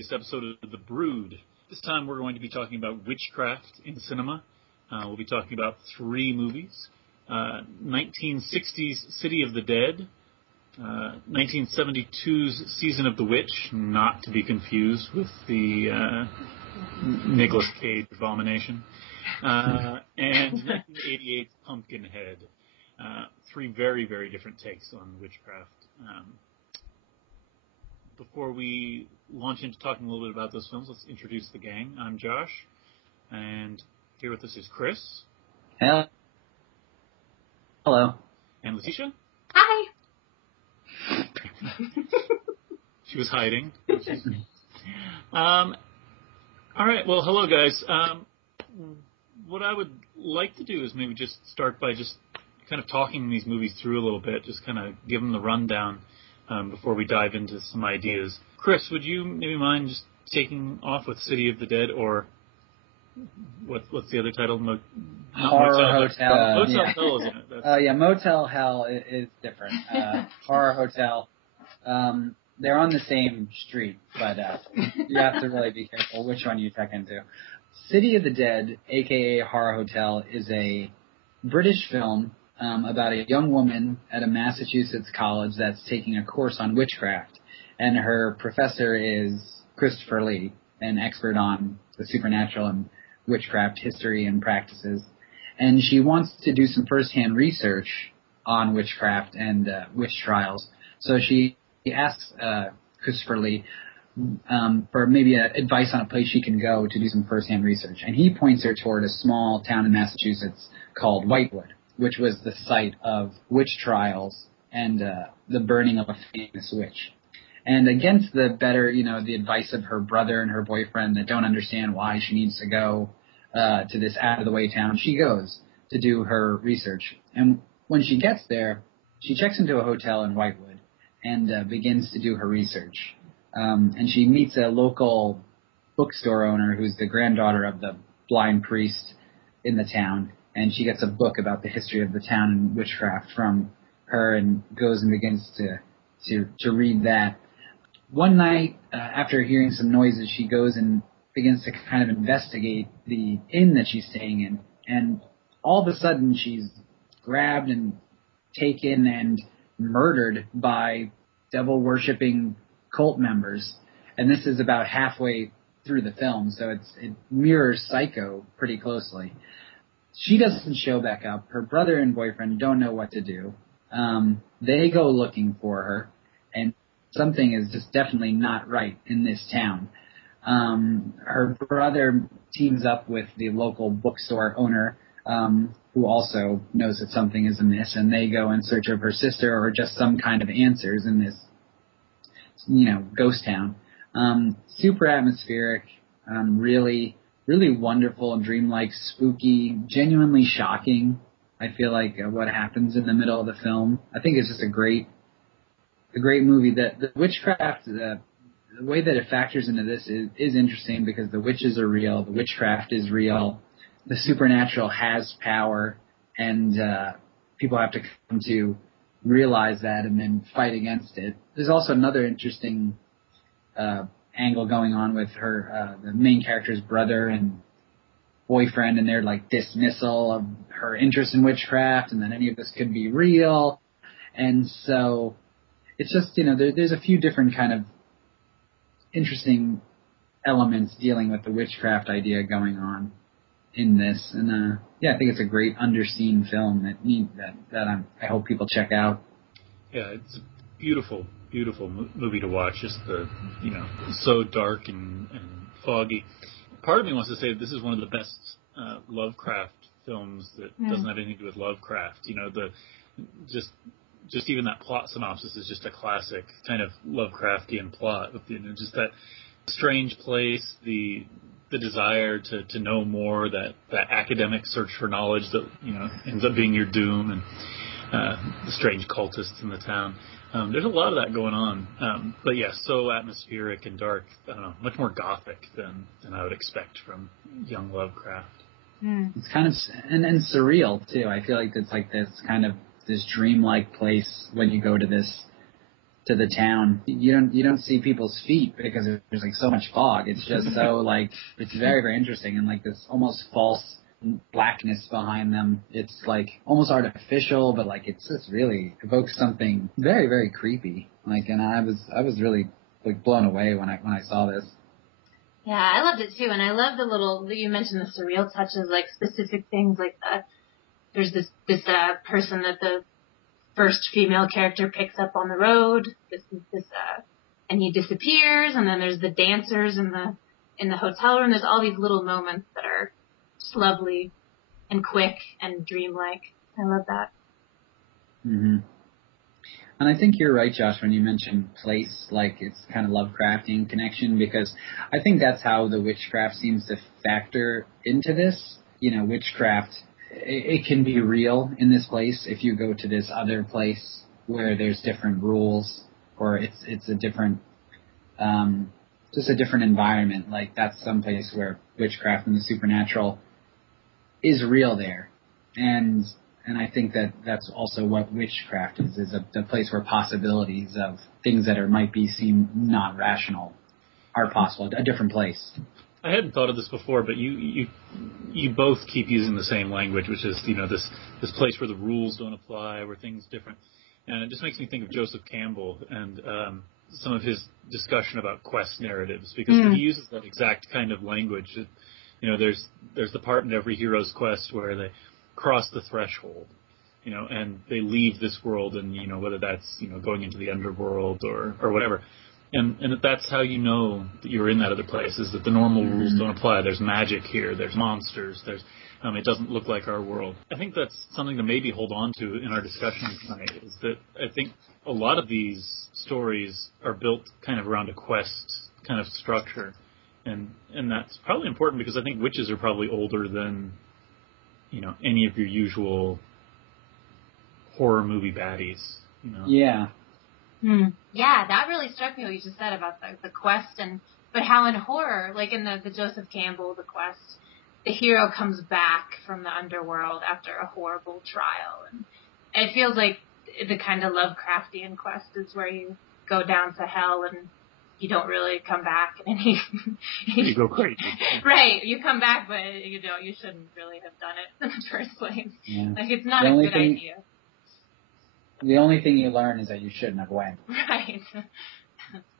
latest episode of The Brood. This time we're going to be talking about witchcraft in cinema. We'll be talking about 3 movies. 1960's City of the Dead, 1972's Season of the Witch, not to be confused with the Nicolas Cage abomination, and 1988's Pumpkinhead. 3 very, very different takes on witchcraft. Before we launch into talking a little bit about those films, let's introduce the gang. I'm Josh, and here with us is Chris. Hello. And Letitia. Hi. She was hiding. All right, well, hello, guys. What I would like to do is maybe just start by just kind of talking these movies through a little bit, just kind of give them the rundown before we dive into some ideas. Chris, would you maybe mind just taking off with City of the Dead, or what's the other title? Horror Hotel. Motel Hell, isn't it? Motel Hell is different. Horror Hotel. They're on the same street, but you have to really be careful which one you tuck into. City of the Dead, a.k.a. Horror Hotel, is a British film about a young woman at a Massachusetts college that's taking a course on witchcraft, and her professor is Christopher Lee, an expert on the supernatural and witchcraft history and practices. And she wants to do some first-hand research on witchcraft and witch trials. So she asks Christopher Lee for maybe advice on a place she can go to do some first-hand research. And he points her toward a small town in Massachusetts called Whitewood, which was the site of witch trials and the burning of a famous witch. And against the the advice of her brother and her boyfriend that don't understand why she needs to go to this out-of-the-way town, she goes to do her research. And when she gets there, she checks into a hotel in Whitewood and begins to do her research. And she meets a local bookstore owner who's the granddaughter of the blind priest in the town. And she gets a book about the history of the town and witchcraft from her and goes and begins to read that. One night, after hearing some noises, she goes and begins to kind of investigate the inn that she's staying in. And all of a sudden, she's grabbed and taken and murdered by devil-worshipping cult members. And this is about halfway through the film, so it mirrors Psycho pretty closely. She doesn't show back up. Her brother and boyfriend don't know what to do. They go looking for her, and something is just definitely not right in this town. Her brother teams up with the local bookstore owner, who also knows that something is amiss, and they go in search of her sister or just some kind of answers in this, ghost town. Super atmospheric, really wonderful and dreamlike, spooky, genuinely shocking. I feel like what happens in the middle of the film. I think it's just a great movie. The witchcraft, the way that it factors into this is interesting because the witches are real, the witchcraft is real, the supernatural has power, and people have to come to realize that and then fight against it. There's also another interesting angle going on with her, the main character's brother and boyfriend, and their dismissal of her interest in witchcraft, and that any of this could be real. And so it's just, there's a few different kind of interesting elements dealing with the witchcraft idea going on in this. And I think it's a great underseen film that I hope people check out. Yeah, it's a beautiful movie to watch. Just so dark and foggy. Part of me wants to say this is one of the best Lovecraft films that doesn't have anything to do with Lovecraft. Just even that plot synopsis is just a classic kind of Lovecraftian plot. With just that strange place, the desire to know more, that academic search for knowledge that ends up being your doom, and the strange cultists in the town. There's a lot of that going on. But yeah, so atmospheric and dark. I don't know, much more gothic than I would expect from young Lovecraft. It's kind of and surreal too. I feel like it's like this kind of this dreamlike place when you go to this to the town, you don't see people's feet because there's like so much fog. It's just so like it's very, very interesting, and like this almost false blackness behind them. It's like almost artificial, but like it's just really evokes something very, very creepy. Like, and I was really like blown away when I saw this. Yeah, I loved it too, and I love the little, you mentioned the surreal touches, like specific things like there's this person that the first female character picks up on the road, and he disappears, and then there's the dancers in the hotel room. There's all these little moments that are just lovely and quick and dreamlike. I love that. Mm-hmm. And I think you're right, Josh, when you mentioned place, like it's kind of Lovecraftian connection, because I think that's how the witchcraft seems to factor into this. You know, witchcraft, it can be real in this place if you go to this other place where there's different rules, or it's a different, just a different environment. Like that's some place where witchcraft and the supernatural is real there. And I think that that's also what witchcraft is a place where possibilities of things that might seem not rational are possible, a different place. I hadn't thought of this before, but you both keep using the same language, which is, you know, this place where the rules don't apply, where things are different. And it just makes me think of Joseph Campbell and some of his discussion about quest narratives, because he uses that exact kind of language. You know, there's the part in every hero's quest where they cross the threshold, you know, and they leave this world, and, you know, whether that's, you know, going into the underworld or whatever. And that's how you know that you're in that other place, is that the normal rules don't apply. There's magic here. There's monsters. It doesn't look like our world. I think that's something to maybe hold on to in our discussion tonight, is that I think a lot of these stories are built kind of around a quest kind of structure. And that's probably important, because I think witches are probably older than, you know, any of your usual horror movie baddies, you know? Yeah. Yeah, that really struck me what you just said about the quest, but how in horror, like in the Joseph Campbell, the quest, the hero comes back from the underworld after a horrible trial, and it feels like the kind of Lovecraftian quest is where you go down to hell and you don't really come back, and you go crazy. Right, you come back, but you shouldn't really have done it in the first place. Yeah. Like, it's not a good idea. The only thing you learn is that you shouldn't have went. Right.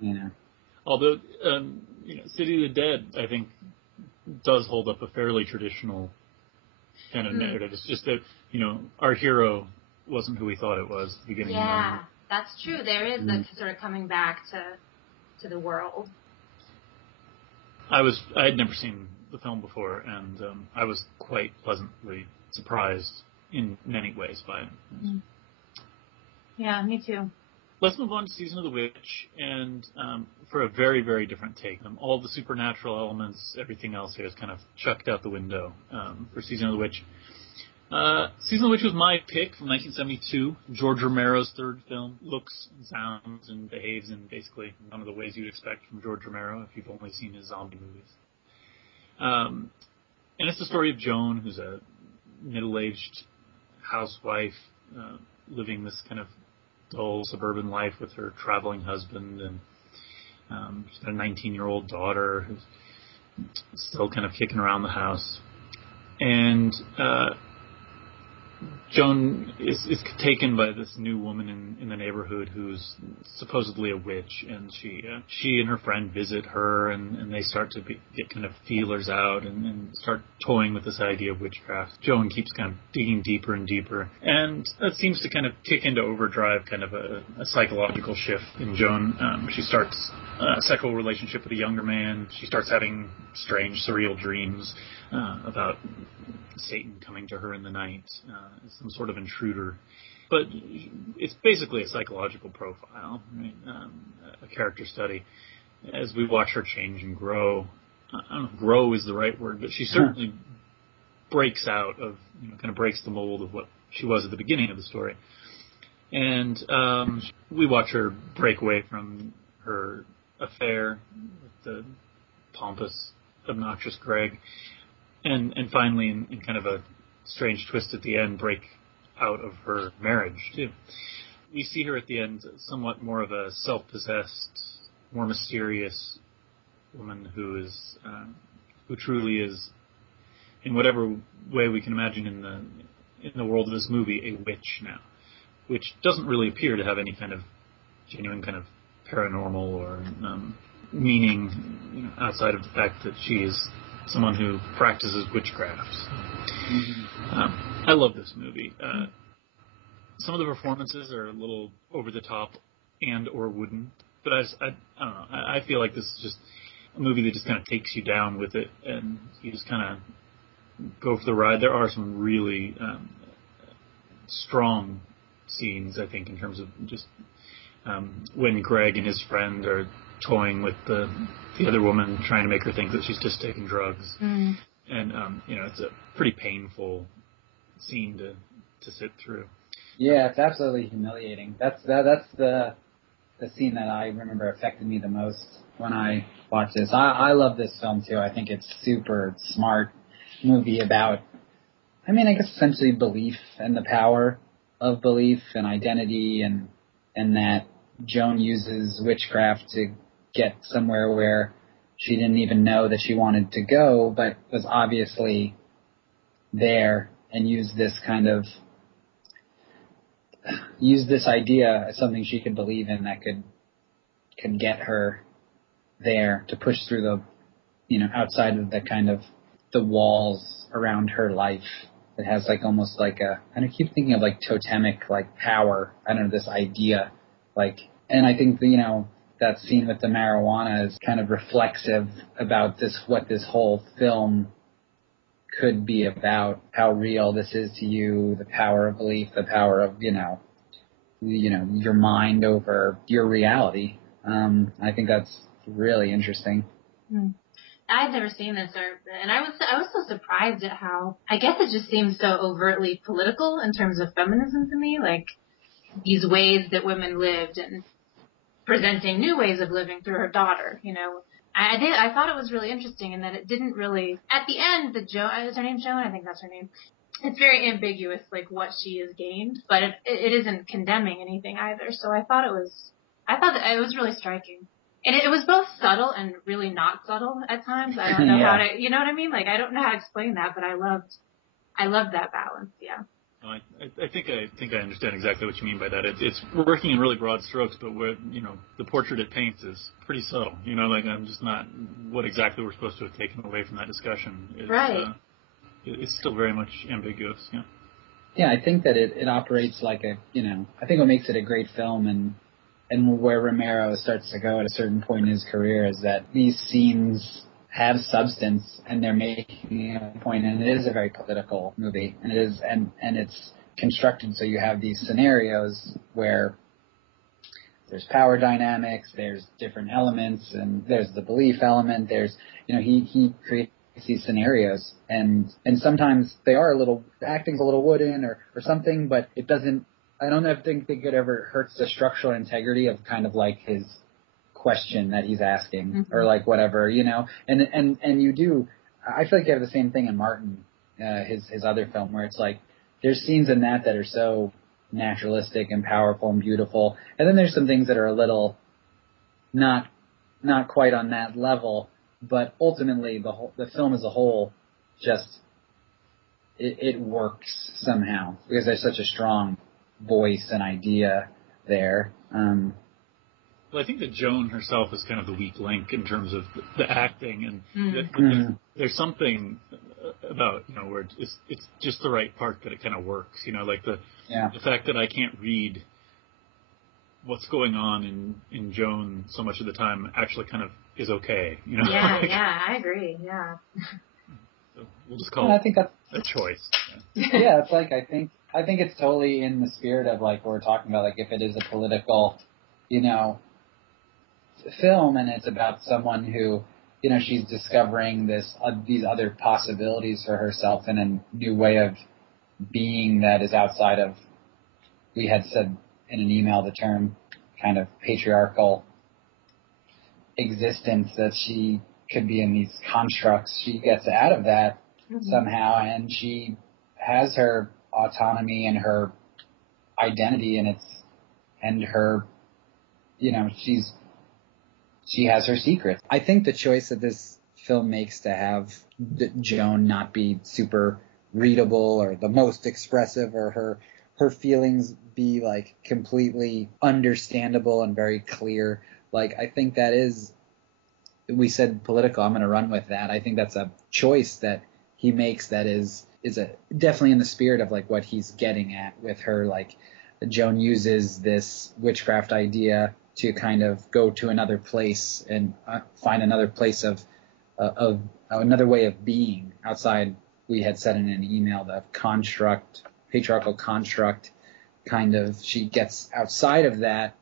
You know. Although, you know, City of the Dead, I think, does hold up a fairly traditional kind of narrative. It's just that, you know, our hero wasn't who we thought it was at the beginning. Yeah, that's true. There is the sort of coming back to the world. I had never seen the film before, and I was quite pleasantly surprised in many ways by it. Yeah, me too. Let's move on to Season of the Witch, and for a very, very different take. All the supernatural elements, everything else here is kind of chucked out the window for Season of the Witch. Season of the Witch was my pick from 1972. George Romero's third film. Looks, sounds, and behaves in basically none of the ways you'd expect from George Romero if you've only seen his zombie movies. And it's the story of Joan, who's a middle-aged housewife living this kind of dull suburban life with her traveling husband, and she's got a 19-year-old daughter who's still kind of kicking around the house. And Joan is taken by this new woman in the neighborhood who's supposedly a witch, and she and her friend visit her, and they start to get kind of feelers out and start toying with this idea of witchcraft. Joan keeps kind of digging deeper and deeper, and that seems to kind of kick into overdrive, kind of a psychological shift in Joan. She starts a sexual relationship with a younger man. She starts having strange, surreal dreams about Satan coming to her in the night, some sort of intruder. But it's basically a psychological profile, right? A character study. As we watch her change and grow, I don't know if grow is the right word, but she certainly breaks out of, kind of breaks the mold of what she was at the beginning of the story. And we watch her break away from her affair with the pompous, obnoxious Greg, and finally, in kind of a strange twist at the end, break out of her marriage, too. we see her at the end somewhat more of a self-possessed, more mysterious woman who truly is, in whatever way we can imagine in the world of this movie, a witch now, which doesn't really appear to have any kind of genuine kind of paranormal or meaning, outside of the fact that she is someone who practices witchcraft. I love this movie. Some of the performances are a little over the top and or wooden, but I don't know. I feel like this is just a movie that just kind of takes you down with it, and you just kind of go for the ride. There are some really strong scenes, I think, in terms of just when Greg and his friend are toying with the other woman, trying to make her think that she's just taking drugs. And, it's a pretty painful scene to sit through. Yeah, it's absolutely humiliating. That's the scene that I remember affected me the most when I watched this. I love this film, too. I think it's super smart movie about, I guess essentially belief and the power of belief and identity, and that Joan uses witchcraft to get somewhere where she didn't even know that she wanted to go, but was obviously there, and used this idea as something she could believe in that could get her there, to push through the, outside of the kind of the walls around her life. It has almost like and I keep thinking of totemic power. I don't know, this idea, and I think that scene with the marijuana is kind of reflexive about what this whole film could be about, how real this is to you, the power of belief, the power of, your mind over your reality. I think that's really interesting. I had never seen this, and I was so surprised at how, I guess it just seems so overtly political in terms of feminism to me, these ways that women lived and presenting new ways of living through her daughter, I thought it was really interesting in that it didn't really, at the end, is her name Joan? I think that's her name. It's very ambiguous, what she has gained, but it isn't condemning anything either. So I thought that it was really striking. And it was both subtle and really not subtle at times. I don't know how to, you know what I mean? I don't know how to explain that, but I loved that balance. Yeah. I think I understand exactly what you mean by that. It's working in really broad strokes, but where the portrait it paints is pretty subtle. I'm just not what exactly we're supposed to have taken away from that discussion. Right. It's still very much ambiguous. Yeah. Yeah, I think that it operates I think what makes it a great film and where Romero starts to go at a certain point in his career is that these scenes have substance, and they're making a point, and it is a very political movie, and it's constructed so you have these scenarios where there's power dynamics, there's different elements, and there's the belief element, there's, he creates these scenarios, and sometimes they are acting's a little wooden or something, but it doesn't, I don't think it could ever hurts the structural integrity of kind of his question that he's asking, or whatever, and you do. I feel like you have the same thing in Martin, his other film, where it's there's scenes in that are so naturalistic and powerful and beautiful, and then there's some things that are a little not quite on that level, but ultimately the film as a whole just it works somehow because there's such a strong voice and idea there. Well, I think that Joan herself is kind of the weak link in terms of the acting, and there's something about where it's just the right part that it kind of works. The fact that I can't read what's going on in Joan so much of the time actually kind of is okay. Yeah, I agree. Yeah. So we'll just call it a choice. Yeah, it's I think it's totally in the spirit of what we're talking about. If it is a political, film, and it's about someone who, she's discovering these other possibilities for herself and a new way of being that is outside of, we had said in an email, the term kind of patriarchal existence, that she could be in these constructs. She gets out of that somehow, and she has her autonomy and her identity, and and her, she has her secrets. I think the choice that this film makes to have Joan not be super readable or the most expressive, or her feelings be like completely understandable and very clear. Like, I think that is, we said political, I'm going to run with that. I think that's a choice that he makes that is definitely in the spirit of like what he's getting at with her. Like, Joan uses this witchcraft idea to kind of go to another place and find another place of another way of being outside. We had said in an email, the patriarchal construct, kind of, she gets outside of that,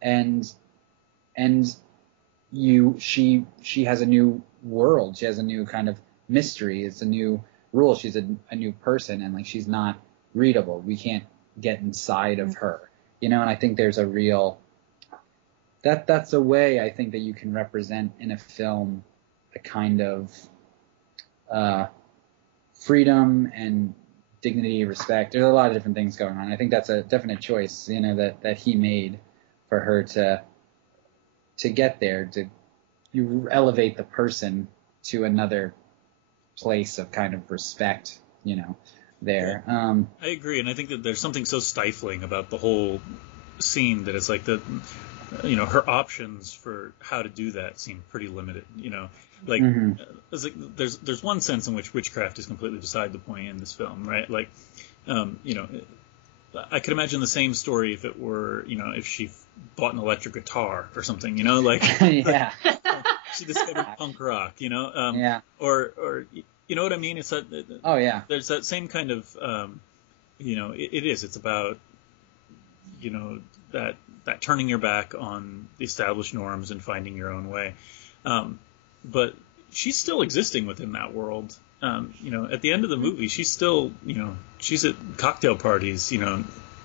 and she has a new world. She has a new kind of mystery. It's a new rule. She's a new person, and like, she's not readable. We can't get inside of her, and I think there's a real, that's a way I think that you can represent in a film a kind of freedom and dignity, respect. There's a lot of different things going on. I think that's a definite choice, that he made for her to get there, you elevate the person to another place of kind of respect, there. I agree, and I think that there's something so stifling about the whole scene that it's like her options for how to do that seem pretty limited. Like, it's like there's one sense in which witchcraft is completely beside the point in this film, right? Like, I could imagine the same story if it were, if she bought an electric guitar or something, like, yeah. she discovered punk rock, yeah. Or you know what I mean? It's that. Oh yeah. There's that same kind of, it's about, that turning your back on the established norms and finding your own way. But she's still existing within that world. At the end of the movie, she's still, she's at cocktail parties,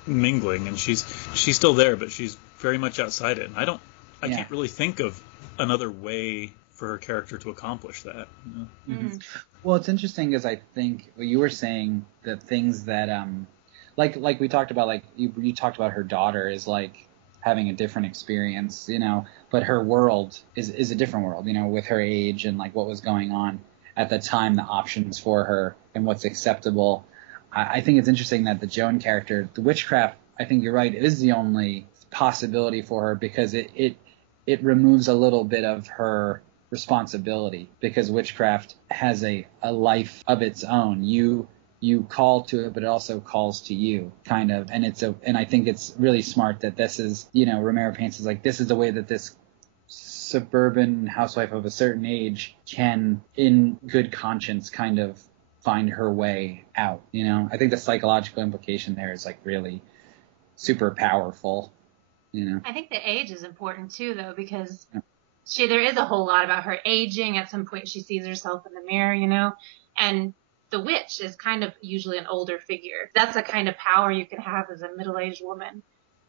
mingling, and she's still there, but she's very much outside it. And I can't really think of another way for her character to accomplish that. Well, it's interesting because I think what you were saying, the things that, like we talked about, like you talked about her daughter is like having a different experience, but her world is a different world, with her age and like what was going on at the time, the options for her and what's acceptable. I think it's interesting that the Joan character, the witchcraft, I think you're right, it is the only possibility for her because it removes a little bit of her responsibility, because witchcraft has a life of its own. You call to it, but it also calls to you, kind of. And I think it's really smart that this is, Romero paints is like, this is the way that this suburban housewife of a certain age can, in good conscience, kind of find her way out. I think the psychological implication there is like really super powerful. I think the age is important too, though, because there is a whole lot about her aging. At some point, she sees herself in the mirror, and the witch is kind of usually an older figure. That's the kind of power you can have as a middle-aged woman.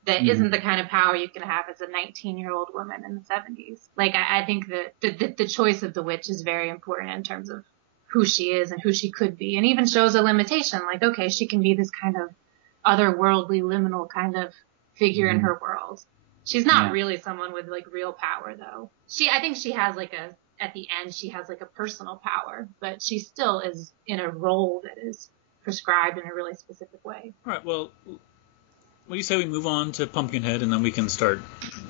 That isn't the kind of power you can have as a 19-year-old woman in the 70s. Like, I think that the choice of the witch is very important in terms of who she is and who she could be, and even shows a limitation. Like, okay, she can be this kind of otherworldly, liminal kind of figure in her world. She's not really someone with like real power, though. I think she has at the end, she has like a personal power, but she still is in a role that is prescribed in a really specific way. All right, well, what do you say we move on to Pumpkinhead, and then we can start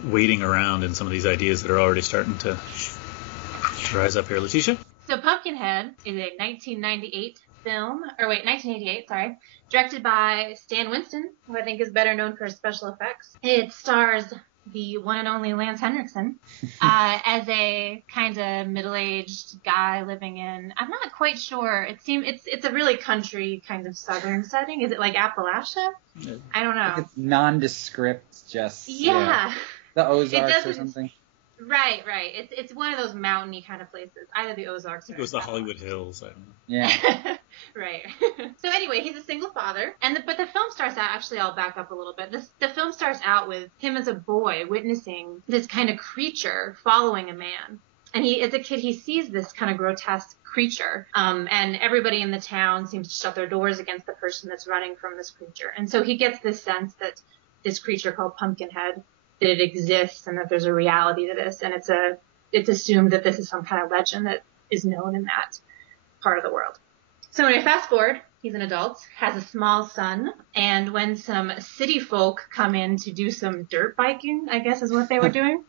wading around in some of these ideas that are already starting to rise up here. Letitia? So Pumpkinhead is a 1988, sorry, directed by Stan Winston, who I think is better known for special effects. It stars the one and only Lance Henriksen as a kind of middle-aged guy living in, I'm not quite sure, it's a really country kind of southern setting. Is it like Appalachia? I don't know. It's nondescript, just the Ozarks or something. Right. It's one of those mountainy kind of places. Either the Ozarks or it was the Hollywood Hills. I don't know. Yeah. Right. So anyway, he's a single father, but the film starts out. Actually, I'll back up a little bit. The film starts out with him as a boy witnessing this kind of creature following a man. And as a kid, he sees this kind of grotesque creature, and everybody in the town seems to shut their doors against the person that's running from this creature. And so he gets this sense that this creature called Pumpkinhead, that it exists and that there's a reality to this, and it's assumed that this is some kind of legend that is known in that part of the world. So when I fast forward, he's an adult, has a small son, and when some city folk come in to do some dirt biking, I guess is what they were doing,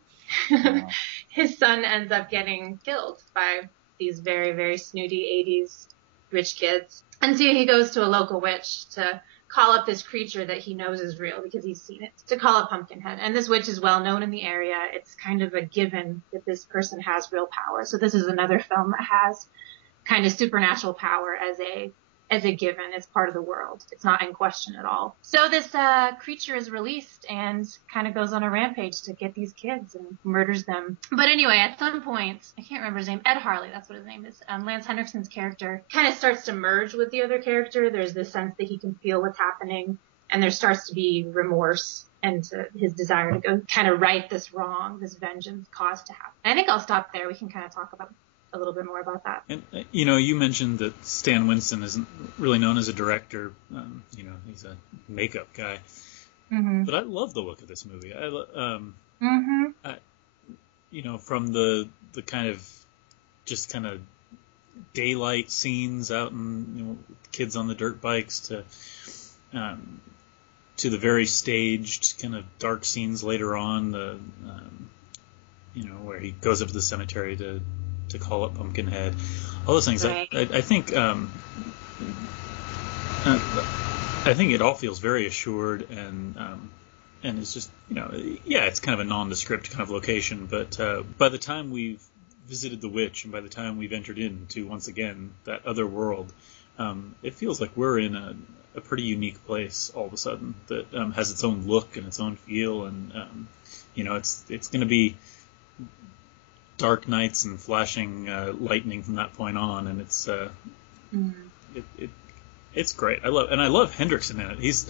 his son ends up getting killed by these very, very snooty 80s rich kids. And so he goes to a local witch to call up this creature that he knows is real because he's seen it, to call up Pumpkinhead. And this witch is well known in the area. It's kind of a given that this person has real power. So this is another film that has kind of supernatural power as a given. It's part of the world. It's not in question at all. So this creature is released and kind of goes on a rampage to get these kids and murders them. But anyway, at some point, I can't remember his name, Ed Harley, that's what his name is. Lance Henriksen's character kind of starts to merge with the other character. There's this sense that he can feel what's happening, and there starts to be remorse and his desire to go kind of right this wrong, this vengeance caused to happen. I think I'll stop there. We can kind of talk about a little bit more about that. And, you mentioned that Stan Winston isn't really known as a director. He's a makeup guy. Mm-hmm. But I love the look of this movie. From the kind of daylight scenes out in, kids on the dirt bikes to the very staged kind of dark scenes later on, where he goes up to the cemetery to call up Pumpkinhead, all those things. Right. I think it all feels very assured, and it's just it's kind of a nondescript kind of location. But by the time we've visited the witch, and by the time we've entered into once again that other world, it feels like we're in a pretty unique place all of a sudden that has its own look and its own feel, and it's going to be dark nights and flashing lightning from that point on, and it's great. I love Hendrickson in it. He's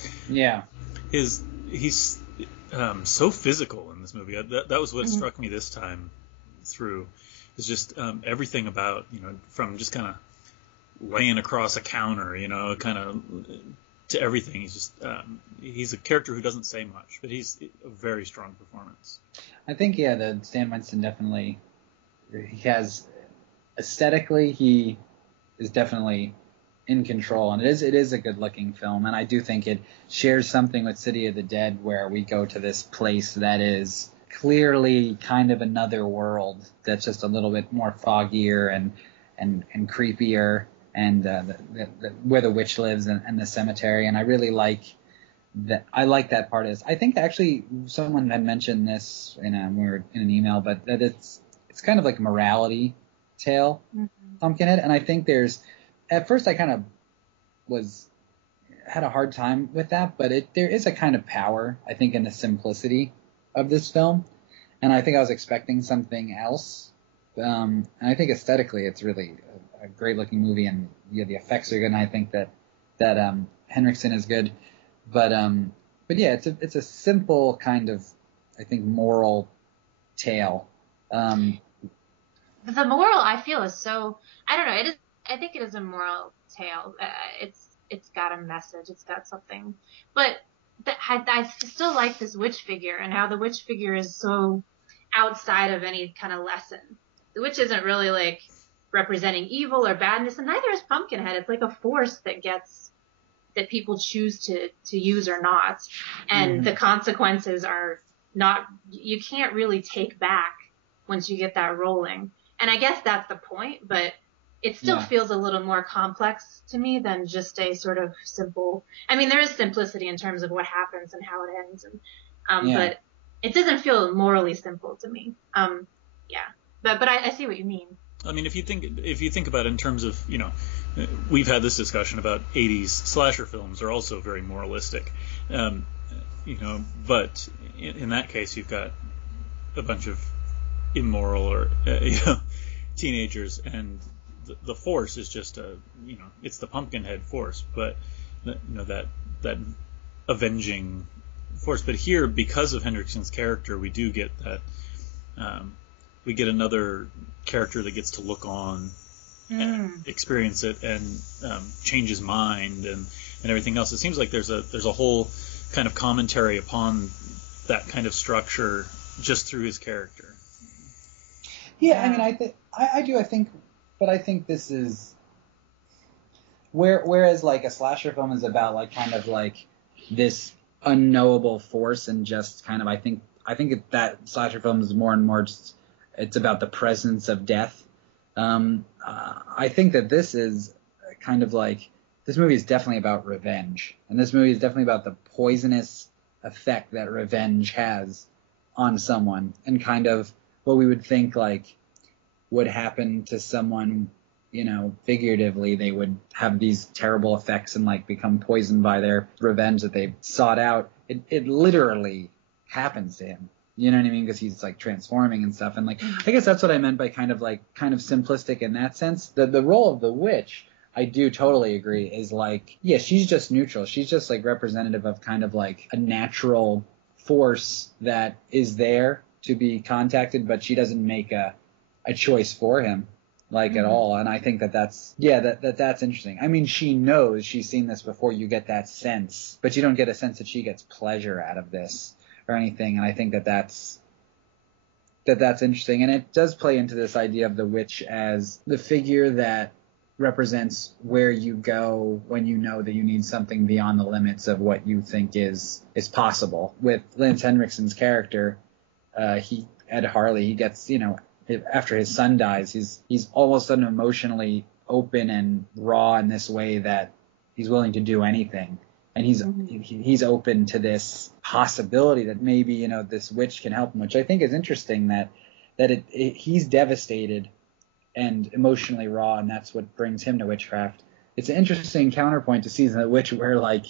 so physical in this movie. That was what struck me this time through. Is just everything about from just kind of laying across a counter, kind of to everything. He's just he's a character who doesn't say much, but he's a very strong performance. I think the Stan Winston definitely. He has aesthetically, he is definitely in control, and it is a good looking film, and I do think it shares something with City of the Dead, where we go to this place that is clearly kind of another world that's just a little bit more foggier and creepier, and where the witch lives and the cemetery, and I really like that. I like that part. I think actually someone had mentioned this in an email, but that it's kind of like a morality tale, Pumpkinhead. And I think at first I kind of had a hard time with that, but there is a kind of power, I think, in the simplicity of this film. And I think I was expecting something else. And I think aesthetically it's really a great looking movie, and the effects are good, and I think that Henriksen is good. But yeah, it's a simple kind of, I think, moral tale. The moral, I feel, is so, I don't know, I think it is a moral tale. It's got a message, it's got something. But I still like this witch figure, and how the witch figure is so outside of any kind of lesson. The witch isn't really like representing evil or badness, and neither is Pumpkinhead. It's like a force that people choose to use or not. And the consequences are not, you can't really take back once you get that rolling. And I guess that's the point, but it still feels a little more complex to me than just a sort of simple, I mean, there is simplicity in terms of what happens and how it ends, and but it doesn't feel morally simple to me. But I see what you mean. I mean, if you think about it in terms of, we've had this discussion about 80s slasher films are also very moralistic, but in that case you've got a bunch of immoral or teenagers, and the force is just it's the Pumpkinhead force, but that avenging force. But here, because of Hendricksen's character, we do get that we get another character that gets to look on and experience it and change his mind and everything else. It seems like there's a whole kind of commentary upon that kind of structure just through his character. Yeah, I mean, I think this is whereas like a slasher film is about like kind of like this unknowable force and just kind of I think that slasher film is more and more just it's about the presence of death. I think that this is kind of like this movie is definitely about revenge, and this movie is definitely about the poisonous effect that revenge has on someone, and kind of what we would think like would happen to someone, you know, figuratively, they would have these terrible effects and like become poisoned by their revenge that they sought out. It literally happens to him. You know what I mean? Because he's like transforming and stuff. And like, I guess that's what I meant by kind of simplistic in that sense. The role of the witch, I do totally agree, is like, yeah, she's just neutral. She's just like representative of kind of like a natural force that is there to be contacted, but she doesn't make a choice for him like at all. And I think that's interesting. I mean, she knows, she's seen this before. You get that sense, but you don't get a sense that she gets pleasure out of this or anything. And I think that's interesting. And it does play into this idea of the witch as the figure that represents where you go when you know that you need something beyond the limits of what you think is possible. With Lance Henriksen's character, Ed Harley, he gets, you know, after his son dies, he's all of a sudden emotionally open and raw in this way that he's willing to do anything. And he's open to this possibility that maybe, you know, this witch can help him, which I think is interesting that he's devastated and emotionally raw, and that's what brings him to witchcraft. It's an interesting counterpoint to Season of the Witch, where like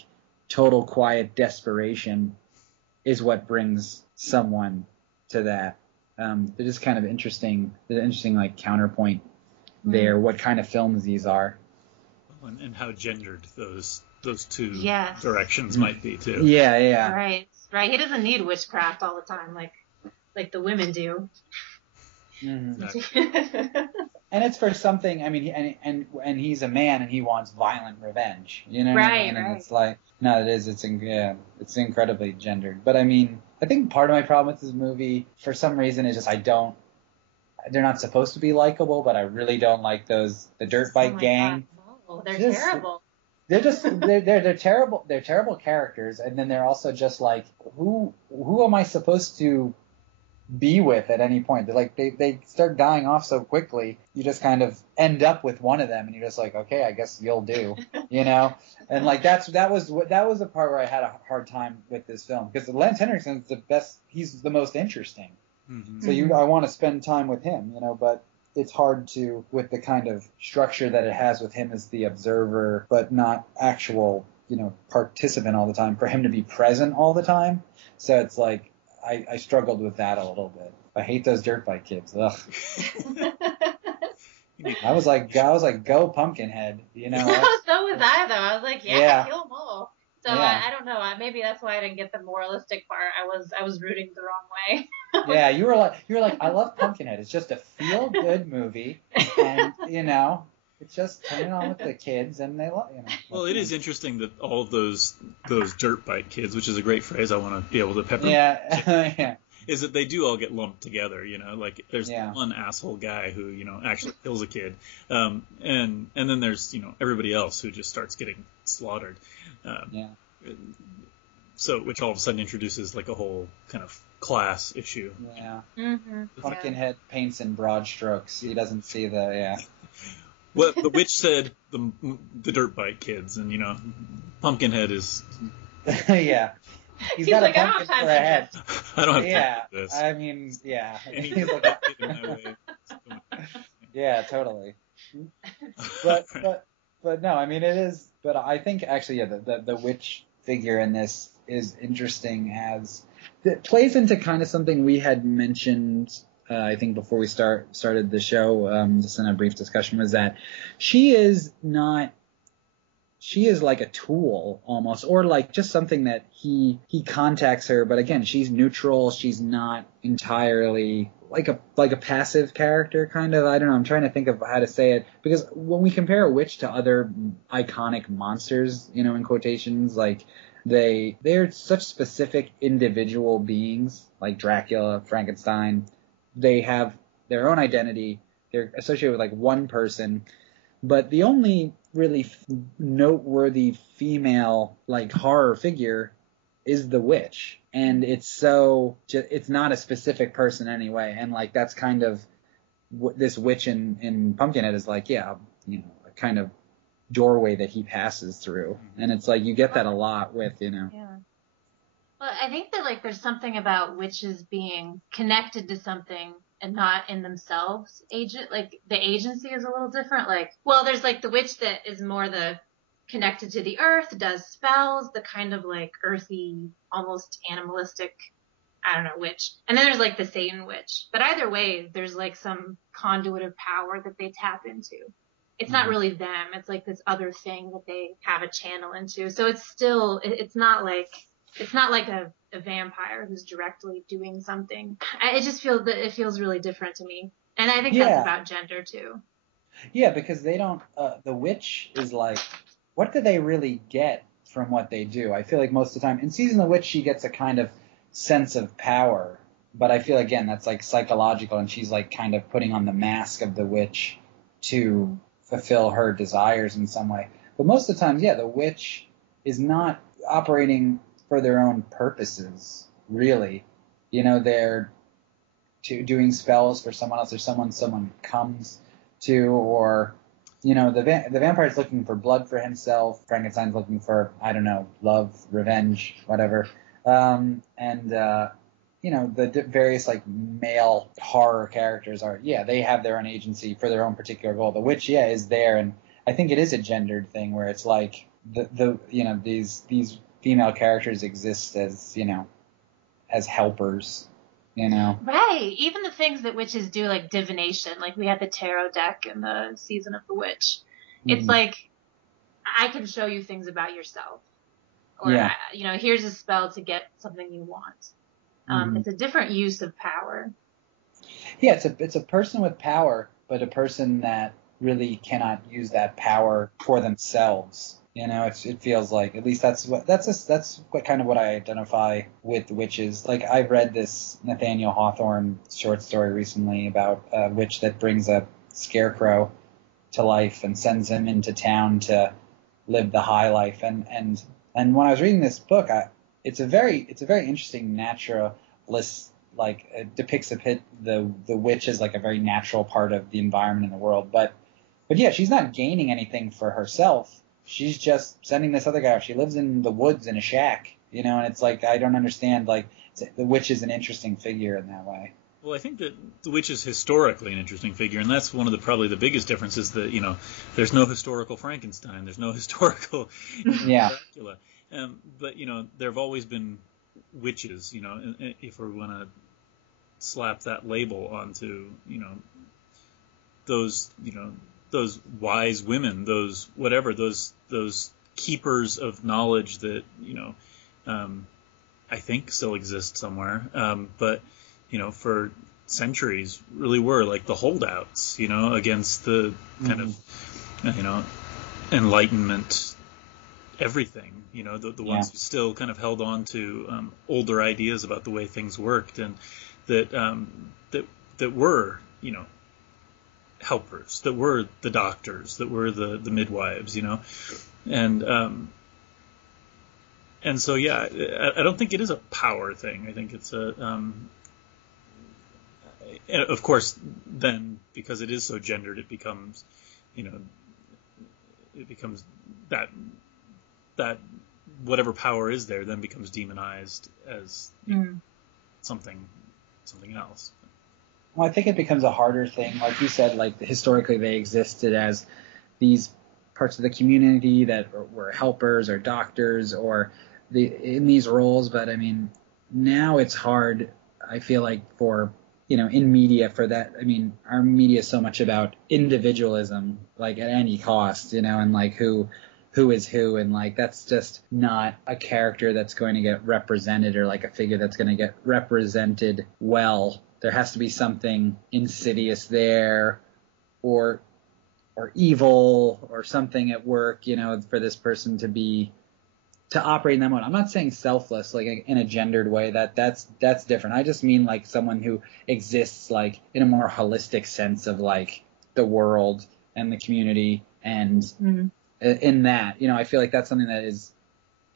total quiet desperation is what brings someone to that. It is kind of interesting. There's an interesting like counterpoint there. What kind of films these are, and how gendered those two Yes. directions might be too. Yeah. Right. He doesn't need witchcraft all the time, like the women do. Exactly. And it's for something. I mean, and he's a man, and he wants violent revenge. You know what I mean? And it's like, no, it is. It's incredibly gendered. But I mean, I think part of my problem with this movie, for some reason, is just they're not supposed to be likable, but I really don't like the dirt bike gang. God, no, they're terrible. They're terrible. They're terrible characters, and then they're also just like, who am I supposed to be with at any point? They're like they start dying off so quickly. You just kind of end up with one of them, and you're just like, okay, I guess you'll do, you know. And like that was the part where I had a hard time with this film, because Lance Henriksen's the best. He's the most interesting. So I want to spend time with him, you know, but it's hard to, with the kind of structure that it has with him as the observer, but not actual, you know, participant all the time, for him to be present all the time. So it's like, I struggled with that a little bit. I hate those dirt bike kids. Ugh. I was like, go Pumpkinhead, you know. So was I, though. I was like, yeah. Kill them all. So yeah. I don't know. Maybe that's why I didn't get the moralistic part. I was rooting the wrong way. Yeah, you were like, I love Pumpkinhead. It's just a feel good movie, and you know, it's just turn it on with the kids, and they love, you know. Well, it is interesting that all of those dirt bike kids, which is a great phrase I want to be able to pepper. Yeah. Is that they do all get lumped together, you know, like there's one asshole guy who, you know, actually kills a kid, and then there's, you know, everybody else who just starts getting slaughtered. So, which all of a sudden introduces like a whole kind of class issue. Yeah. Pumpkinhead paints in broad strokes. He doesn't see the Well, the witch said the dirt bike kids, and you know, Pumpkinhead is. Yeah. He's got like, a pumpkin for a head. I don't have time for this. I mean, yeah. Yeah, totally. But no, I mean, it is. But I think actually, the witch figure in this is interesting, as it plays into kind of something we had mentioned. I think before we started the show, just in a brief discussion, was that she is like a tool almost, or like just something that he contacts her, but again, she's neutral. She's not entirely like a passive character, kind of. I don't know. I'm trying to think of how to say it, because when we compare a witch to other iconic monsters, you know, in quotations, like they're such specific individual beings, like Dracula, Frankenstein. They have their own identity. They're associated with like one person, but the only really noteworthy female like horror figure is the witch, and it's not a specific person anyway, and like that's kind of this witch in Pumpkinhead is like, yeah, you know, a kind of doorway that he passes through, and it's like you get that a lot with, you know. Yeah. Well, I think that like there's something about witches being connected to something and not in themselves. Like the agency is a little different. Like, well, there's like the witch that is more the connected to the earth, does spells, the kind of like earthy, almost animalistic, I don't know, witch. And then there's like the Satan witch. But either way, there's like some conduit of power that they tap into. It's not really them. It's like this other thing that they have a channel into. So it's still, it's not like a vampire who's directly doing something. I just feel that it feels really different to me. And I think that's about gender too. Yeah, because they don't, the witch is like, what do they really get from what they do? I feel like most of the time, in Season of the Witch, she gets a kind of sense of power. But I feel, again, that's like psychological, and she's like kind of putting on the mask of the witch to fulfill her desires in some way. But most of the time, yeah, the witch is not operating for their own purposes, really. You know, they're doing spells for someone else, or someone comes to, or, you know, the vampire's looking for blood for himself. Frankenstein's looking for, I don't know, love, revenge, whatever. You know, the various like male horror characters are, yeah, they have their own agency for their own particular goal. The witch, yeah, is there, and I think it is a gendered thing where it's like the you know, these female characters exist as, you know, as helpers, you know. Right. Even the things that witches do, like divination, like we had the tarot deck in the Season of the Witch. It's like, I can show you things about yourself. Or, you know, here's a spell to get something you want. It's a different use of power. Yeah, it's a person with power, but a person that really cannot use that power for themselves. You know, it feels like, at least that's what kind of what I identify with witches. Like, I read this Nathaniel Hawthorne short story recently about a witch that brings a scarecrow to life and sends him into town to live the high life. And when I was reading this book, it's a very interesting naturalist, like, it depicts the witch as like a very natural part of the environment in the world. But yeah, she's not gaining anything for herself. She's just sending this other guy off. She lives in the woods in a shack, you know, and it's like, I don't understand, like, the witch is an interesting figure in that way. Well, I think that the witch is historically an interesting figure, and that's one of probably the biggest differences, that, you know, there's no historical Frankenstein, there's no historical Dracula. But, you know, there have always been witches, you know, if we want to slap that label onto, you know, those wise women, those keepers of knowledge that, you know, I think still exist somewhere. But, you know, for centuries really were like the holdouts, you know, against the kind of, you know, Enlightenment everything, you know, the ones who still kind of held on to older ideas about the way things worked, and that were, you know, helpers, that were the doctors, that were the midwives, you know, and so, yeah, I don't think it is a power thing. I think it's of course, then, because it is so gendered, it becomes, you know, that whatever power is there then becomes demonized as something else. Well, I think it becomes a harder thing. Like you said, like, historically they existed as these parts of the community that were helpers or doctors or in these roles. But I mean, now it's hard, I feel like, for, you know, in media for that. I mean, our media is so much about individualism, like, at any cost, you know, and like who is who, and like that's just not a character that's going to get represented, or like a figure that's going to get represented well. There has to be something insidious there, or evil, or something at work, you know, for this person to be to operate in that mode. I'm not saying selfless, like in a gendered way. That's different. I just mean like someone who exists like in a more holistic sense of like the world and the community, and in that, I feel like that's something that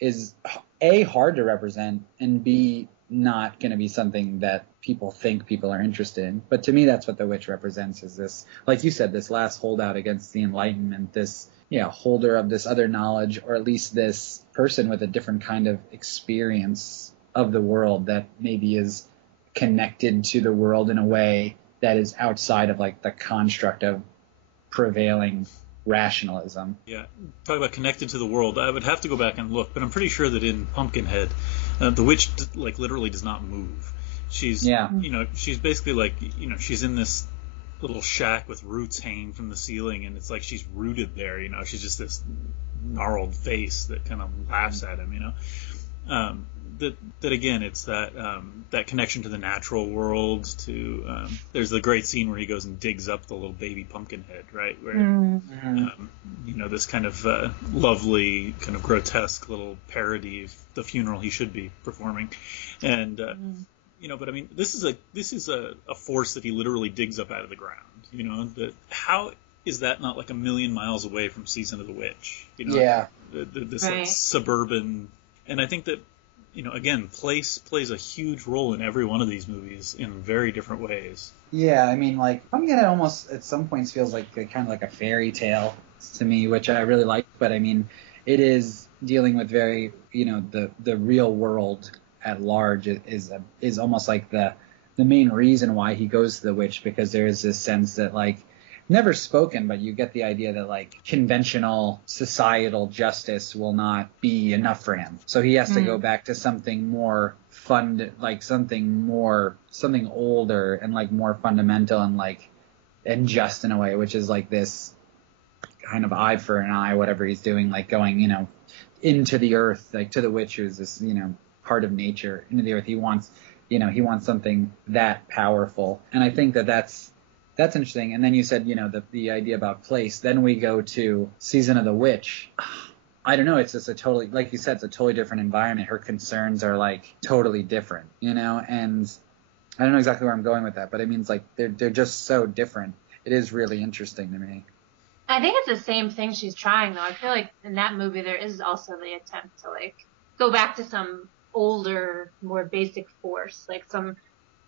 is A, hard to represent, and B, not going to be something that people think people are interested in. But to me, that's what the witch represents, is this, like you said, this last holdout against the Enlightenment, this holder of this other knowledge, or at least this person with a different kind of experience of the world that maybe is connected to the world in a way that is outside of like the construct of prevailing rationalism. Yeah, talk about connected to the world. I would have to go back and look, but I'm pretty sure that in Pumpkinhead, the witch like literally does not move. She's she's basically like she's in this little shack with roots hanging from the ceiling, and it's like she's rooted there. She's just this gnarled face that kind of laughs at him. That again, it's that connection to the natural world. There's the great scene where he goes and digs up the little baby Pumpkinhead, right? Where this kind of lovely, kind of grotesque little parody of the funeral he should be performing, and but I mean, this is a force that he literally digs up out of the ground. How is that not like a million miles away from Season of the Witch? This like suburban, and I think that. Again, place plays a huge role in every one of these movies in very different ways. Yeah, I mean, like, Pumpkinhead almost at some points feels like kind of like a fairy tale to me, which I really like. But I mean, it is dealing with very, the real world at large is almost like the main reason why he goes to the witch, because there is this sense that like. Never spoken, but you get the idea that like conventional societal justice will not be enough for him. So he has to go back to something more like something older and like more fundamental and just in a way, which is like this kind of eye for an eye, whatever he's doing, like going, into the earth, like to the witch, who's this, part of nature, into the earth. He wants something that powerful. And I think that's interesting. And then you said, the idea about place. Then we go to Season of the Witch. I don't know. It's just a totally, like you said, it's a totally different environment. Her concerns are like totally different, and I don't know exactly where I'm going with that, but it means like they're just so different. It is really interesting to me. I think it's the same thing she's trying, though. I feel like in that movie there is also the attempt to like go back to some older, more basic force, like some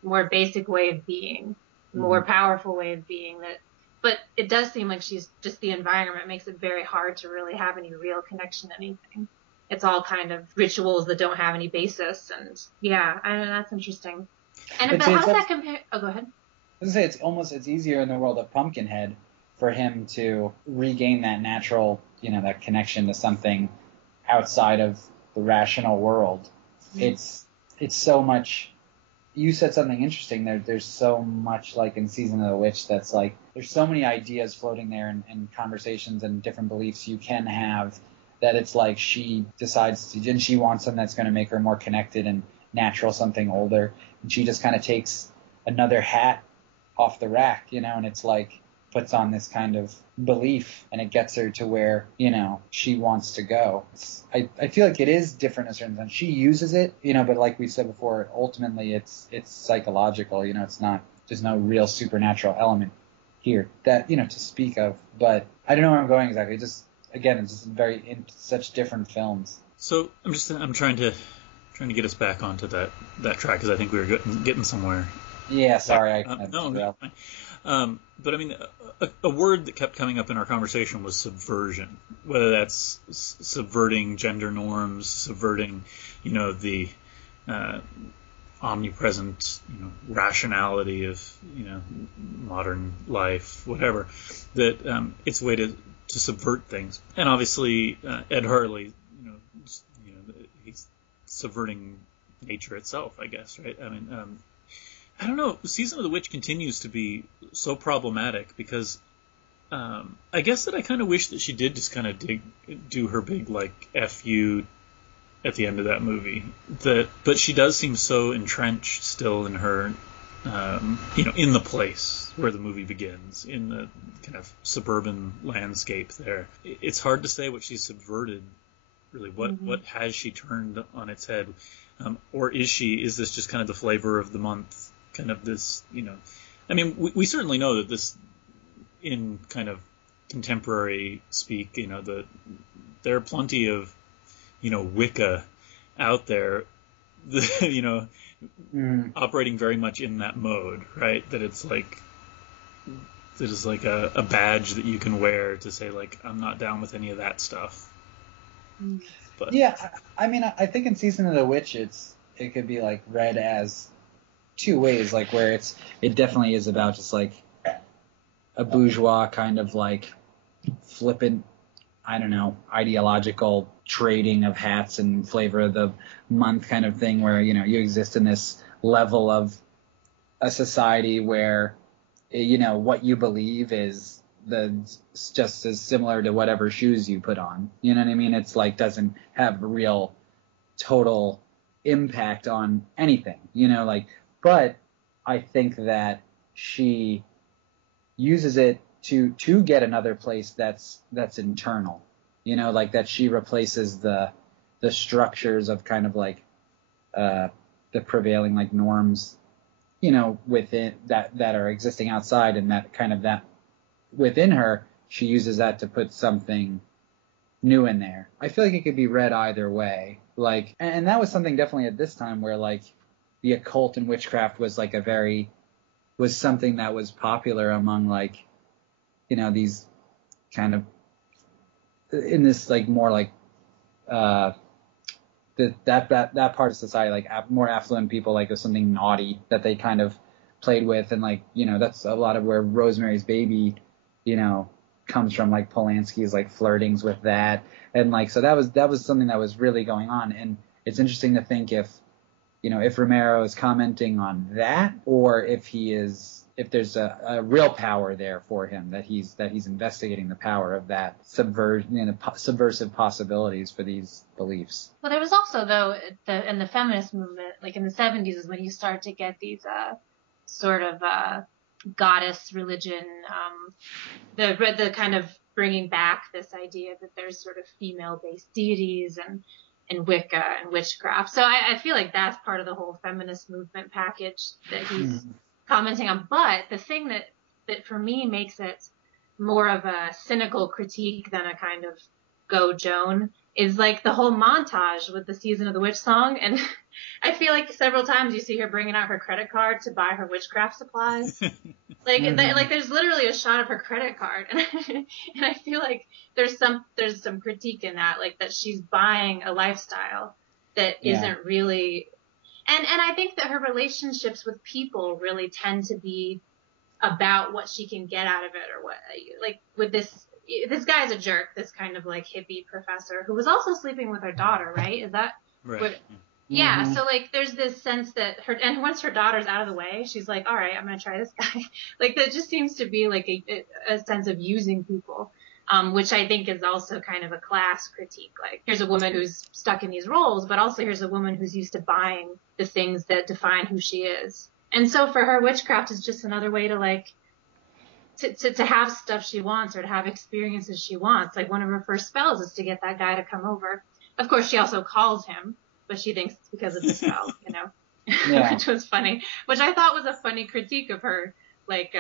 more basic way of being. More powerful way of being that, but it does seem like she's just the environment makes it very hard to really have any real connection to anything. It's all kind of rituals that don't have any basis, and I know that's interesting. And but how does that compare? Oh, go ahead. I was gonna say it's easier in the world of Pumpkinhead for him to regain that natural, that connection to something outside of the rational world. It's so much. You said something interesting there. There's so much like in Season of the Witch that's like there's so many ideas floating there and conversations and different beliefs you can have that it's like she decides to, and she wants something that's going to make her more connected and natural, something older, and she just kind of takes another hat off the rack, and it's like puts on this kind of belief, and it gets her to where, she wants to go. I feel like it is different in a certain sense. She uses it, but like we said before, ultimately it's psychological, it's not, there's no real supernatural element here that, to speak of. But I don't know where I'm going exactly. Just, again, it's just in such different films. So I'm trying to get us back onto that track, because I think we were getting somewhere. Yeah, sorry. No. But I mean, a word that kept coming up in our conversation was subversion. Whether that's subverting gender norms, subverting, the omnipresent, rationality of, modern life, whatever. That it's a way to subvert things. And obviously, Ed Harley, he's subverting nature itself, I guess, right? I mean. I don't know. Season of the Witch continues to be so problematic because I guess that I kind of wish that she did just kind of do her big like F you at the end of that movie. But she does seem so entrenched still in her, in the place where the movie begins, in the kind of suburban landscape there. It's hard to say what she's subverted really. What has she turned on its head? Or is this just kind of the flavor of the month, kind of this, I mean, we certainly know that this, in kind of contemporary speak, there are plenty of, Wicca out there, operating very much in that mode, right? That it's like, that is like a badge that you can wear to say, like, I'm not down with any of that stuff. But yeah, I mean, I think in Season of the Witch, it could be like read as two ways, like where it definitely is about just like a bourgeois kind of like flippant, I don't know, ideological trading of hats and flavor of the month kind of thing, where you exist in this level of a society where what you believe is just as similar to whatever shoes you put on. You know what I mean? It's like doesn't have a real total impact on anything. But I think that she uses it to get another place that's internal. Like that she replaces the structures of kind of like the prevailing like norms, within that are existing outside, and that kind of that within her, she uses that to put something new in there. I feel like it could be read either way. Like, and that was something definitely at this time where like the occult and witchcraft was like was something that was popular among like, these kind of in this like more like that part of society, like more affluent people, like it was something naughty that they kind of played with, and like that's a lot of where Rosemary's Baby comes from, like Polanski's like flirtings with that, and like so that was something that was really going on. And it's interesting to think if Romero is commenting on that, or if there's a real power there for him, that he's investigating the power of that subversive possibilities for these beliefs. Well, there was also, though, in the feminist movement, like in the 70s is when you start to get these sort of goddess religion, the kind of bringing back this idea that there's sort of female-based deities and Wicca and witchcraft. So I feel like that's part of the whole feminist movement package that he's commenting on. But the thing that for me makes it more of a cynical critique than a kind of go Joan is like the whole montage with the Season of the Witch song. And I feel like several times you see her bringing out her credit card to buy her witchcraft supplies. Like there's literally a shot of her credit card, and I feel like there's some critique in that, like that she's buying a lifestyle that isn't really, and I think that her relationships with people really tend to be about what she can get out of it, or what, like with this guy's a jerk, this kind of like hippie professor who was also sleeping with her daughter, right? Is that right? What, yeah, so like there's this sense that and once her daughter's out of the way, she's like, all right, I'm gonna try this guy. Like that just seems to be like a sense of using people, which I think is also kind of a class critique. Like here's a woman who's stuck in these roles, but also here's a woman who's used to buying the things that define who she is. And so for her, witchcraft is just another way to like to have stuff she wants, or to have experiences she wants. Like one of her first spells is to get that guy to come over. Of course, she also calls him, but she thinks it's because of the spell, which was funny, which I thought was a funny critique of her, like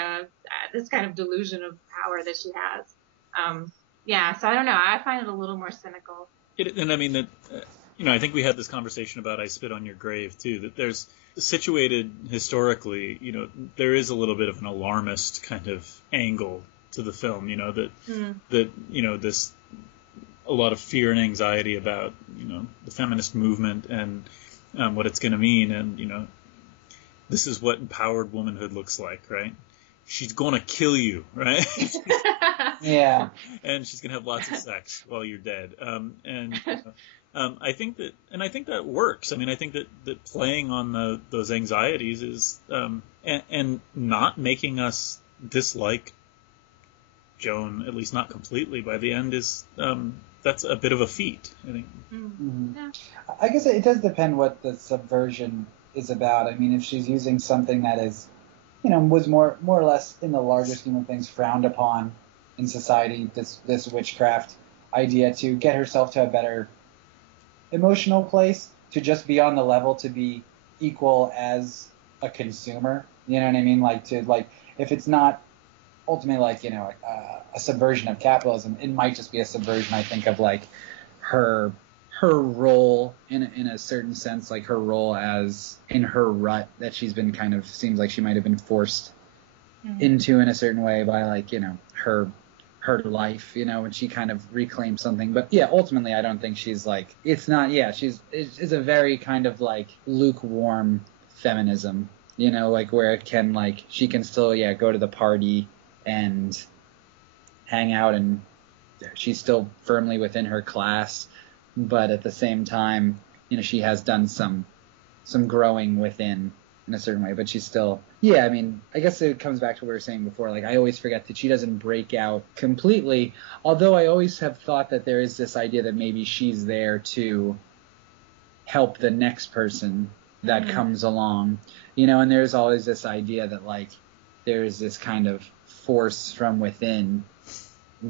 this kind of delusion of power that she has. So I don't know. I find it a little more cynical. And I mean that, I think we had this conversation about I Spit on Your Grave too, that there's situated historically, there is a little bit of an alarmist kind of angle to the film, that this, a lot of fear and anxiety about, the feminist movement and what it's going to mean. And, this is what empowered womanhood looks like, right? She's going to kill you, right? Yeah. And she's going to have lots of sex while you're dead. I think that works. I mean, I think that playing on those anxieties is, and not making us dislike Joan, at least not completely by the end, is, that's a bit of a feat, I think. Mm-hmm. Yeah. I guess it does depend what the subversion is about. I mean, if she's using something that is, was more or less in the larger scheme of things frowned upon in society, this witchcraft idea to get herself to a better emotional place to just be on the level to be equal as a consumer. You know what I mean? Like to like if it's not ultimately like a subversion of capitalism, it might just be a subversion. I think of like her role in a certain sense, like her role as in her rut that she's been kind of seems like she might have been forced into in a certain way by like her life, when she kind of reclaims something. But yeah, ultimately I don't think she's like it's a very kind of like lukewarm feminism, like where it can like she can still go to the party and hang out and she's still firmly within her class, but at the same time, she has done some growing within in a certain way, but she's still, I mean, I guess it comes back to what we were saying before. Like, I always forget that she doesn't break out completely, although I always have thought that there is this idea that maybe she's there to help the next person that comes along, and there's always this idea that, like, there's this kind of force from within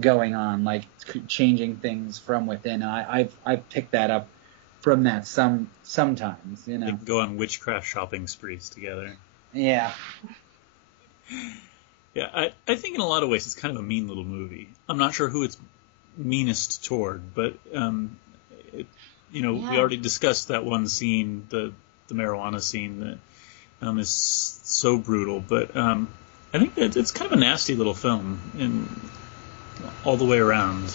going on, like, changing things from within. I've picked that up from that sometimes, They go on witchcraft shopping sprees together. Yeah. Yeah, I think in a lot of ways it's kind of a mean little movie. I'm not sure who it's meanest toward, but we already discussed that one scene, the marijuana scene that is so brutal. But I think that it's kind of a nasty little film in all the way around.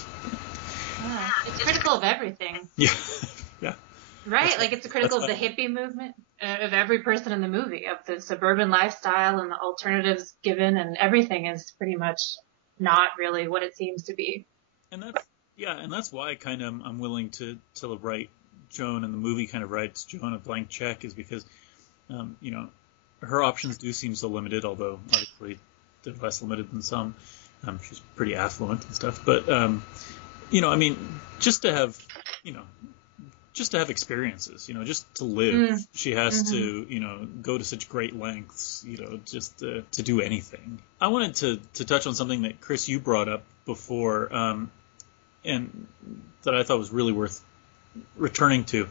Yeah, it's critical of everything. Yeah. Yeah. Right, like it's critical of the hippie movement, of every person in the movie, of the suburban lifestyle and the alternatives given, and everything is pretty much not really what it seems to be. And that's why kind of I'm willing to write Joan, and the movie kind of writes Joan a blank check, is because her options do seem so limited, although obviously they're less limited than some. She's pretty affluent and stuff, but I mean, just to have experiences, just to live. She has to, go to such great lengths, just to do anything. I wanted to touch on something that, Chris, you brought up before, and that I thought was really worth returning to.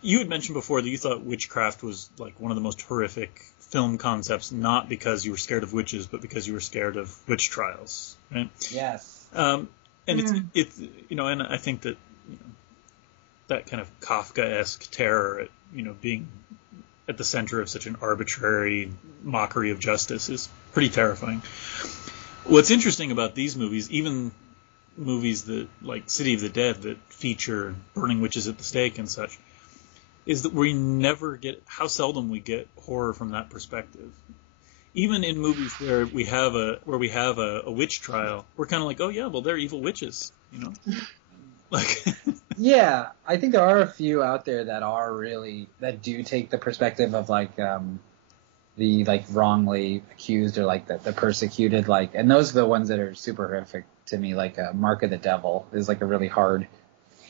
You had mentioned before that you thought Witchcraft was like one of the most horrific film concepts, not because you were scared of witches, but because you were scared of witch trials, right? Yes. And it's and I think that that kind of Kafkaesque terror at being at the center of such an arbitrary mockery of justice is pretty terrifying. What's interesting about these movies, even movies that like City of the Dead that feature burning witches at the stake and such, is that we never get how seldom we get horror from that perspective. Even in movies where we have a witch trial, we're kind of like, oh yeah, well they're evil witches, like. Yeah, I think there are a few out there that do take the perspective of like the like wrongly accused or like the persecuted, like, and those are the ones that are super horrific to me. Like Mark of the Devil is like a really hard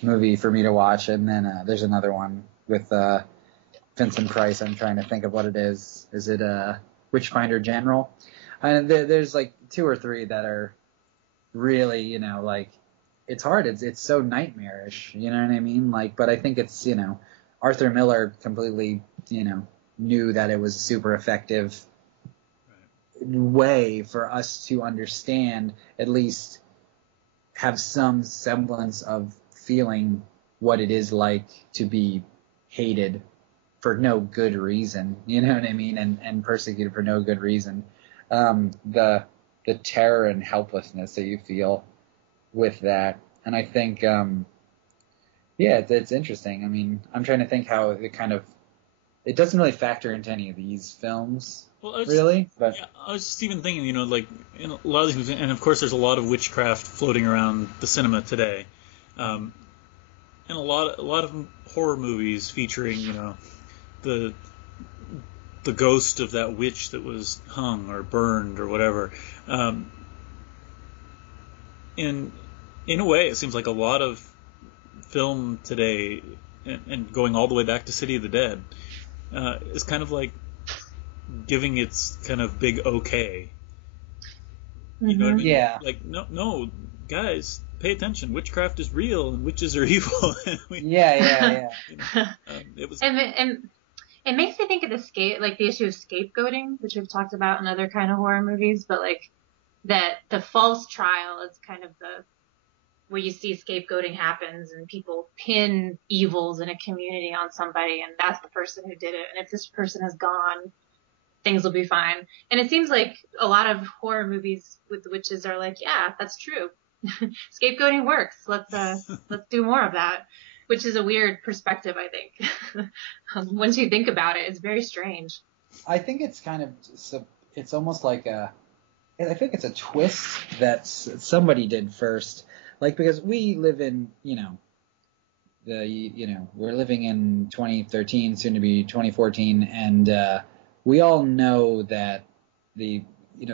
movie for me to watch, and then there's another one with Vincent Price. I'm trying to think of what it is. Is it Witchfinder General? And there's like two or three that are really like. It's hard. It's so nightmarish. You know what I mean? Like, but I think it's, Arthur Miller completely, knew that it was a super effective way for us to understand, at least have some semblance of feeling what it is like to be hated for no good reason. You know what I mean? And persecuted for no good reason. The terror and helplessness that you feel with that. And I think, it's interesting. I mean, I'm trying to think how it doesn't really factor into any of these films, really. But yeah, I was just even thinking, like in a lot of these movies, and of course there's a lot of witchcraft floating around the cinema today, and a lot of horror movies featuring, the ghost of that witch that was hung or burned or whatever. In a way, it seems like a lot of film today, and going all the way back to City of the Dead, is kind of like giving its kind of big okay. You know what I mean? Yeah. Like, no, guys, pay attention. Witchcraft is real, and witches are evil. Yeah. You know, it was. And it makes me think of the issue of scapegoating, which we've talked about in other kind of horror movies, but like that the false trial is kind of where you see scapegoating happens and people pin evils in a community on somebody, and that's the person who did it. And if this person is gone, things will be fine. And it seems like a lot of horror movies with witches are like, yeah, that's true. Scapegoating works. Let's do more of that, which is a weird perspective, I think. Once you think about it, it's very strange. I think it's kind of, it's almost like I think it's a twist that somebody did first. Like, because we live in, we're living in 2013, soon to be 2014, and we all know that the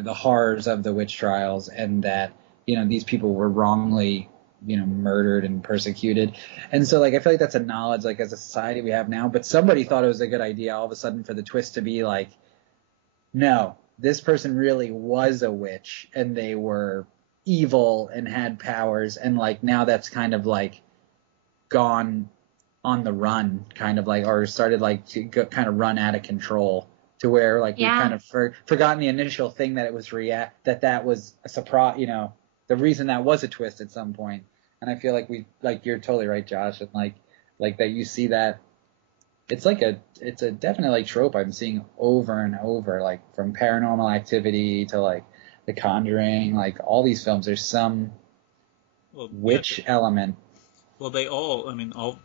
horrors of the witch trials, and that, these people were wrongly, murdered and persecuted. And so, like, I feel like that's a knowledge, like, as a society we have now, but somebody thought it was a good idea all of a sudden for the twist to be like, no, this person really was a witch, and they were evil and had powers, and like now that's kind of like gone on the run, kind of like, or started like to kind of run out of control, to where like we've kind of forgotten the initial thing that it was that was a surprise, the reason that was a twist at some point. And I feel like you're totally right, Josh, and like that you see that it's a definite like trope I'm seeing over and over, like from Paranormal Activity to like The Conjuring, like all these films, there's some witch element. Well, all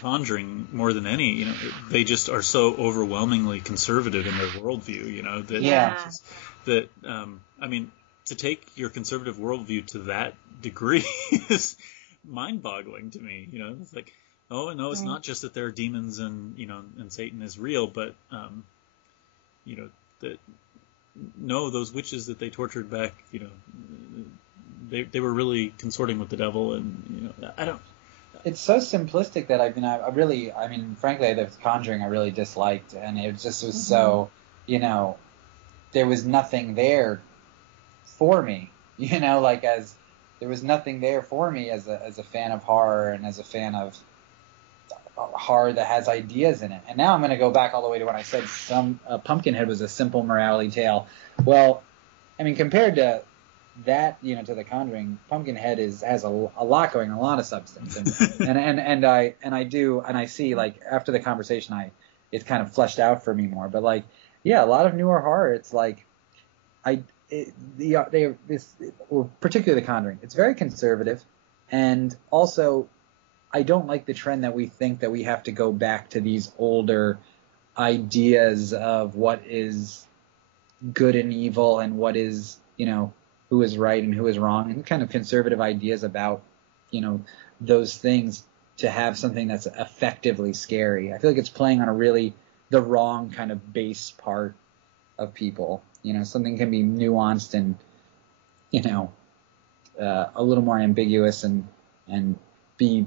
Conjuring more than any, they just are so overwhelmingly conservative in their worldview, that to take your conservative worldview to that degree is mind-boggling to me. It's like, oh no, it's not just that there are demons and and Satan is real, but that. No, those witches that they tortured back, they were really consorting with the devil, and I don't. It's so simplistic that frankly, the Conjuring I really disliked, and it just was so, there was nothing there for me, as there was nothing there for me as a fan of horror and as a fan of horror that has ideas in it. And now I'm going to go back all the way to when I said Pumpkinhead was a simple morality tale. Well, compared to that, to The Conjuring, Pumpkinhead has a lot going, a lot of substance, and I see, like, after the conversation, it's kind of fleshed out for me more. But like, yeah, a lot of newer horror, it's like, particularly The Conjuring, it's very conservative, and also, I don't like the trend that we think that we have to go back to these older ideas of what is good and evil, and what is, who is right and who is wrong, and kind of conservative ideas about, those things, to have something that's effectively scary. I feel like it's playing on the wrong kind of base part of people. Something can be nuanced and, a little more ambiguous and be,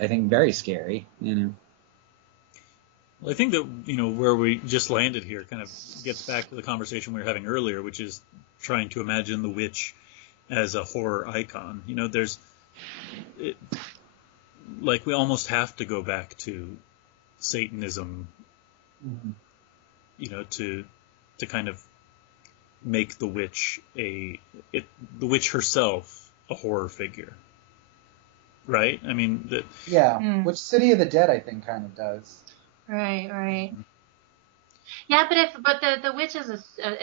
I think, very scary, Well, I think that, where we just landed here kind of gets back to the conversation we were having earlier, which is trying to imagine the witch as a horror icon. We almost have to go back to Satanism, to kind of make the witch the witch herself a horror figure. Right? Which City of the Dead, I think, kind of does. Right. Yeah, but the witch as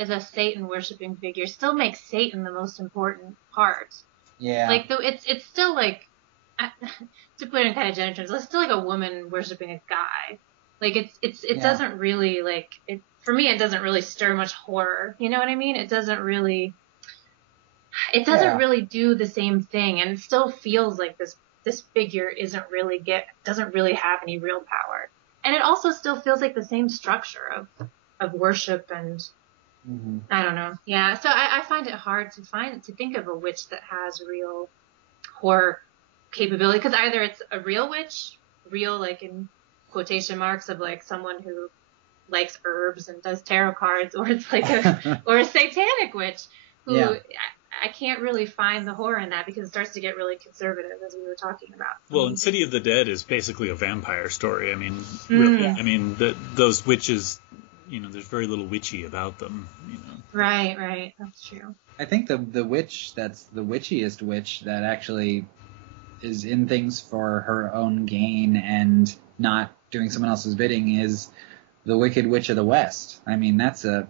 a Satan worshipping figure still makes Satan the most important part. Yeah. Like, it's still like, to put it in kind of gender terms, it's still like a woman worshipping a guy. Like, it doesn't really, like, for me, it doesn't really stir much horror. You know what I mean? It doesn't really do the same thing, and it still feels like this figure doesn't really have any real power. And it also still feels like the same structure of worship, and I don't know. Yeah, so I find it hard to think of a witch that has real horror capability, because either it's a real witch, real like in quotation marks of like someone who likes herbs and does tarot cards, or it's like or a satanic witch who I can't really find the horror in that because it starts to get really conservative, as we were talking about. Well, and City of the Dead is basically a vampire story. I mean, Mm. I mean, those witches, there's very little witchy about them. Right. That's true. I think the witch that's the witchiest witch that actually is in things for her own gain and not doing someone else's bidding is the Wicked Witch of the West. I mean, that's a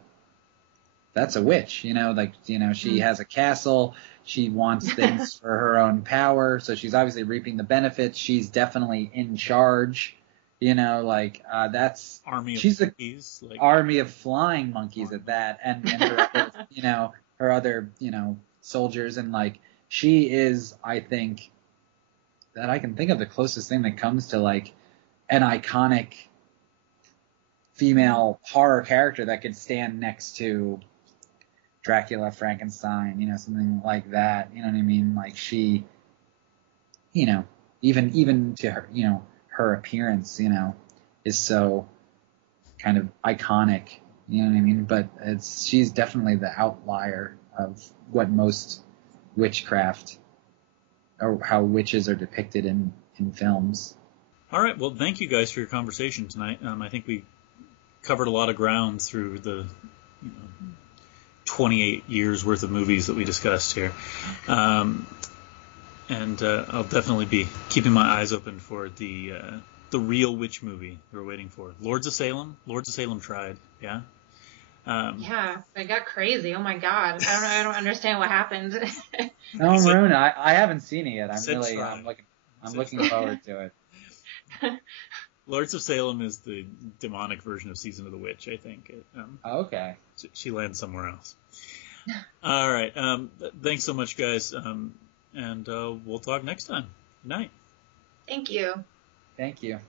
witch, she has a castle. She wants things for her own power. So she's obviously reaping the benefits. She's definitely in charge, that's Army of she's monkeys, army of flying monkeys at that. And her other, her other, soldiers. And she is, I think that I can think of the closest thing that comes to an iconic female horror character that could stand next to Dracula, Frankenstein, something like that. You know what I mean? She, even to her, her appearance, is so kind of iconic. You know what I mean? But she's definitely the outlier of what most witchcraft or how witches are depicted in films. All right. Well, thank you guys for your conversation tonight. I think we covered a lot of ground through the 28 years worth of movies that we discussed here. And I'll definitely be keeping my eyes open for the real witch movie we're waiting for. Lords of Salem tried. Yeah. Yeah, they got crazy. Oh my God. I don't understand what happened. No, Maroon, I haven't seen it yet. I'm looking forward to it. Lords of Salem is the demonic version of Season of the Witch, I think. Okay. She lands somewhere else. All right. Thanks so much, guys. And we'll talk next time. Good night. Thank you. Thank you.